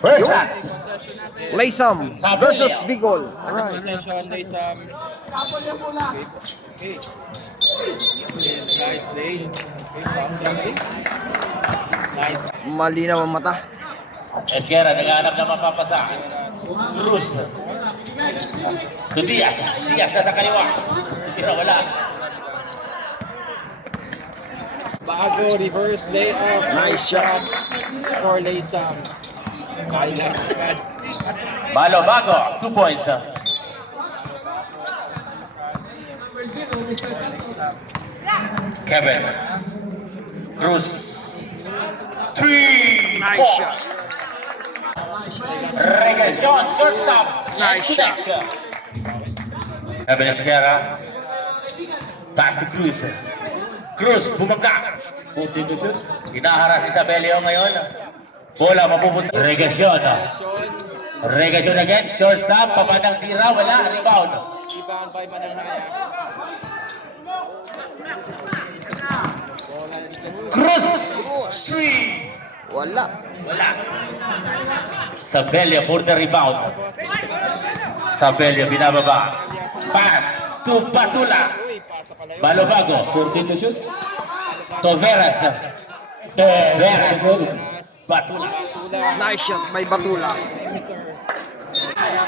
First shot. Laysam versus Bicol. Alright. Possession, Laysam. Okay. Side lane. Okay, found jumping. Nice. Malinaw ang mata. Esquera, naghahanap na mapapasa. Cruz. To Diaz. Diaz na sa kaliwa. Tira, wala. Bago, reverse layup. Nice shot. For Laysam. Kailan agad. Balo, bago. 2 points. Kevin. Cruz. 3. Nice shot. Regacion, shortstop. Nice shot. Kevin Esquera. Taas to Cruz. Cruz, bumagka. Hinaharas si Sabelio ngayon. Bola mapupunta. Regacion. Regacion again. Shortstop. Papadang tira. Wala. Rebound. Rebound by Mananaya. Cruz. 3. Wala. Wala. Sabelio for the rebound. Sabelio binababa. Pass to Batula. Balo bago. 14 to shoot. To Veras. Veras. Batula. Nice shot by Batula.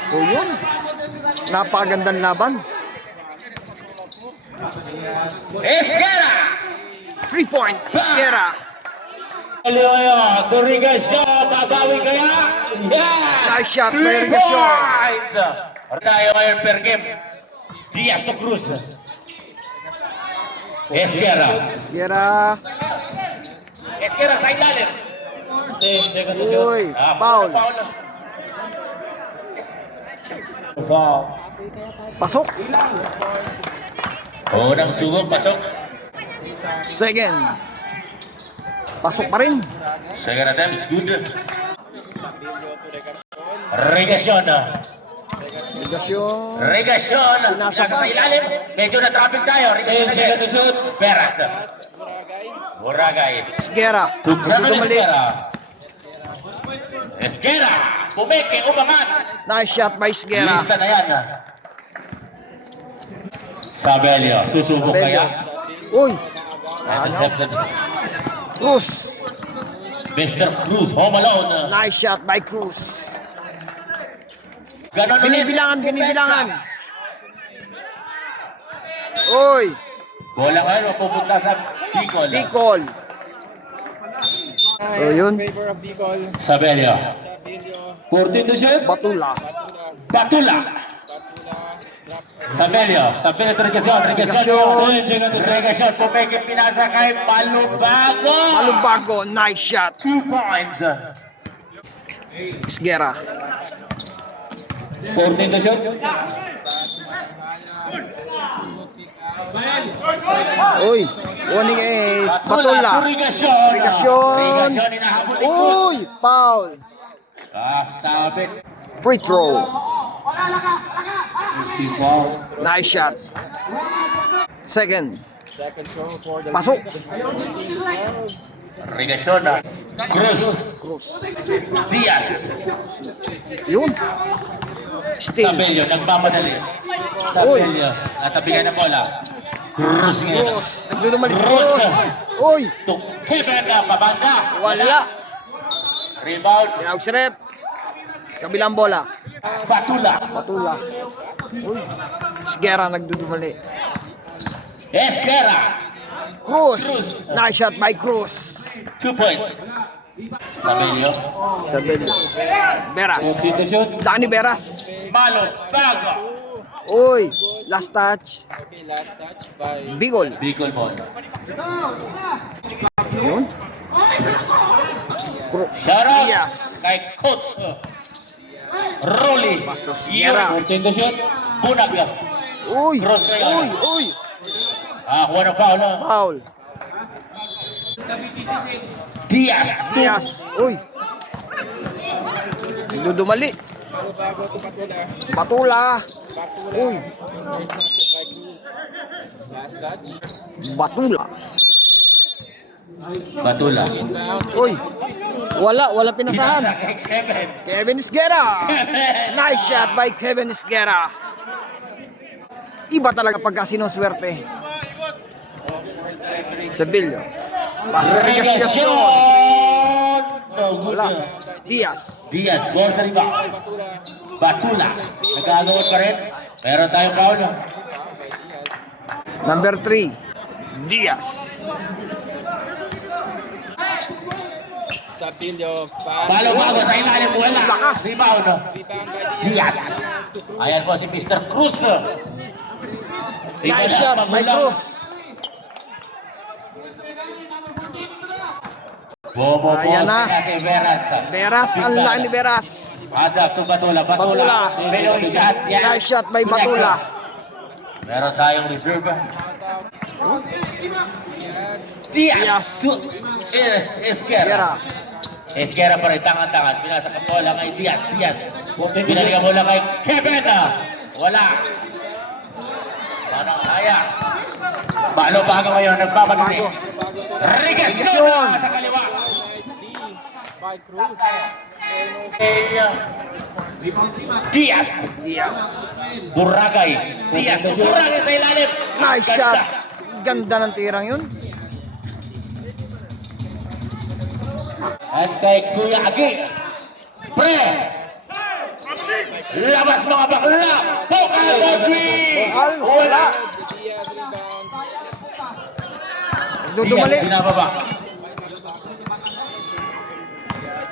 So yun. Napakagandang laban. Esquera. 3-point. Esquera. To Regacion. Babawi kaya? Yes! Nice shot by 3 Regacion. points. Tayo ngayon per game. Diaz to Cruz. Esquera. Esquera. Esquera sa ilalim. 10 seconds to shoot. Uy, foul. Foul. Pasok. Unang sugod, pasok. Second. Pasok pa rin. Second attempt is good. Regacion. Ligasyon. Regacion. Pinasa pa. Sa ilalim. Medyo na traffic tayo. Regacion second to shoot. Veras. Boragay. Esquera. Sabi ni Dumali. Esquera. Esquera. Pumeke, umangat. Nice shot by Esquera. Lista na yan. Sabelio. Susubok Bello. kaya. Uy. Intercepted. Cruz. Mr. Cruz, home alone. Nice shot by Cruz. Ganon ulit. Binibilangan. Uy. Bola ngayon, mapupunta sa Bicol. Bicol. So yun. Favor of Bicol. Sabelio. Sabelio. 14 to shoot. Batula. Batula. Sabelio. Sabelio to Regacion. Regacion. Pumeke, pinasa kay Malubago. Malubago. Nice shot. 2 points. Esquera. 14 to shoot. Uy. Uning Batula. Regacion. Regacion. Hinahabol ni Cruz. Uy. Foul. Sabit. Free throw. Nice shot. Second. Second throw for the Pasok. Regacion. Cruz. Cruz. Diaz. Yun. Still. Sabelio, nagmamadali. Uy. Sabelio, natabigan ng bola. Cruz ngayon. Cruz. Nagdudumalis. Cruz. Uy. To Kevin na pabangga. Wala. Rebound. Tinawag si Rep. Kabilang bola. Batula. Batula. Uy. Esquera nagdudumali. Esquera. Cruz. Nice shot by Cruz. 2 points. Sabelio. Sabelio. Beras. Danny Beras. Malo. Bago. Uy. Last touch. Okay, last touch by Bicol. Bicol ball. Yun. Shout out Diaz. kay Coach Rolly. Pastor Sierra. shoot. Bunag. Uy. Cross na yun. Uy. Kuha ng foul. Foul. Diaz. Diaz. Uy. Nagdudumali. Bago to Batula. Batula. Uy. Intercepted by Cruz. Last touch. Batula. Batula. Uy. Wala pinasahan. Binasa kay Kevin. Kevin Esguerra. Nice shot by Kevin Esguerra. Iba talaga pagka sinuswerte. Sevillo. Paso Regasyacion. No good. Wala. Diaz. Diaz, goal na riba. Batula. Nag-agawad pa rin. Meron tayong foul. Number 3. Diaz. Sapilyo. Palo bago sa ilalim. Wala. Lakas. Rebound. Diaz. Ayan po si Mr. Cruz. Nice shot by Cruz. Bobo Ayan na. si Veras. Veras, ang laki ni Veras. Ada to Batula. Batula. Pinoy shot. Yes. Nice shot by Batula. Meron tayong reserve. Diaz. Esquerra. Esquerra pa rin, tangan-tangan. Pinasa ka bola kay Diaz. Diaz. Binalikan bola kay Kevin. Wala. Parang kaya. Balo bago ngayon. Nagbabalik. Regasyacion sa kaliwa. By Cruz. Diaz. Diaz. Buragay. Diaz. Buragay sa ilalim. Nice shot. Ganda ng tirang yun. At kay Kuya Agi. Pre. Labas mga bakla. Pokal Bodri. Bokal, wala. Diaz rebound. Dudumali. Diaz, binababa.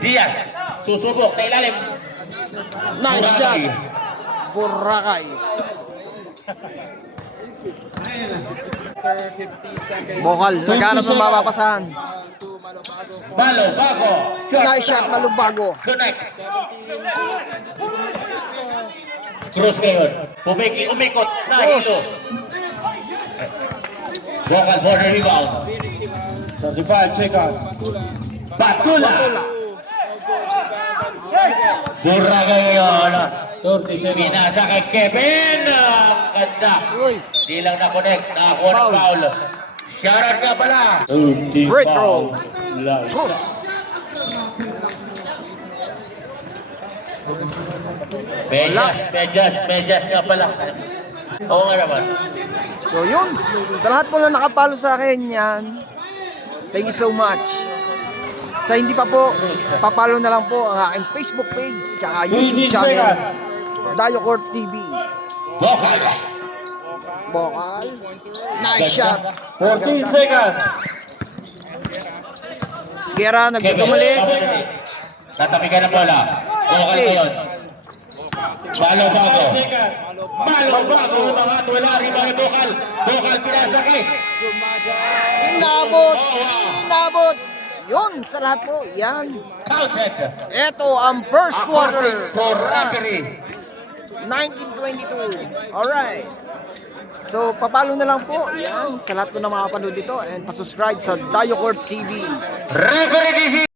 Diaz, susubok sa ilalim. Nice shot. Boracay. 50 seconds. Bokal, naghanap ng mapapasahan. To Malubago. Balo, bago. Nice shot, Malubago. Connect. Cruz ngayon. Umikot. Nahilo. Vocal for the rebound. 35 seconds. Batula. Batula. Buragay yun. 30 seconds. Binasa kay Kevin. Ang ganda. Uy, Di lang na-connect. Nakakuha ng foul. Shoutout nga pala. Great throw. Cruz. Medyas nga pala. Oo nga naman. So yun, sa lahat po na nakapalo sa akin yan, thank you so much. Sa hindi pa po, papalo na lang po ang aking Facebook page at YouTube channel, Dayo Court TV. Vocal. Bokal. Nice shot. 14 seconds. Esguerra, nagdumali. Tatabigan ng bola. Vocal Steve. ngayon. Balo bago. Balo bago. Mga tuwala. Rebound Vocal. Vocal pinasakay. Inabot. Inabot. Yun, sa lahat po, yan. Counted. Ito ang first quarter. For referee. 1922. Alright. So, papalo na lang po. Yan, sa lahat po na makapanood dito and pasubscribe sa Dayo Court TV. Referee